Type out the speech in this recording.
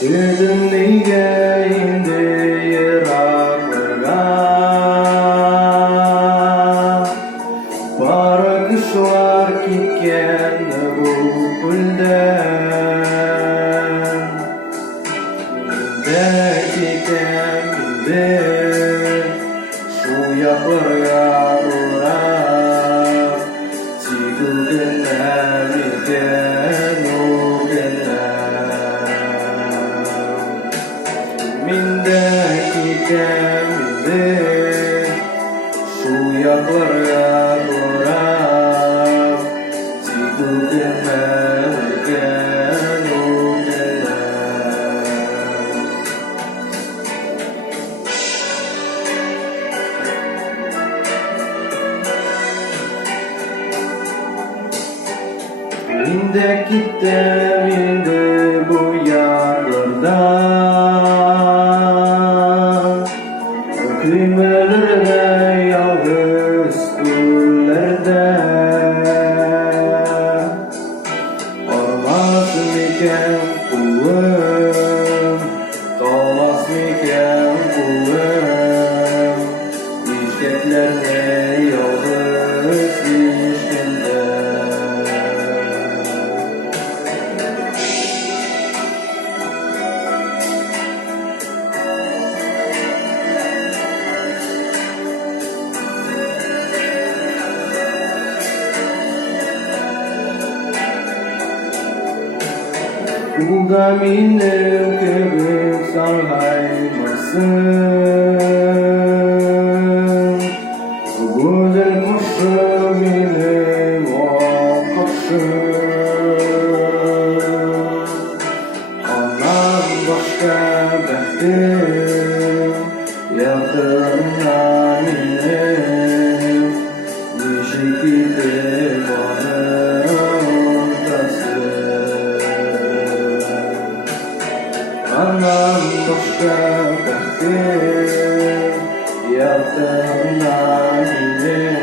Düdümlüge indi yıraklara, bara kışlar kitken bu gülden. Minde kitemde şu yaparga uğrar, cigu günden iken o günden. Minde kitemde şu yaparga uğrar, cigu günden iken o günden. Minde gittim indi bu yarlardan, kıymelerde yalnız güllerde. Olmaz miken kulum, dolmaz miken kulum, işketlerine yalnız işkende. Kulda benim kebek sarhaymasın, güzel koşu benim o koşu. Ondan başka bektim yakından benim, bir şekilde bana anam başka bektim yakından yine.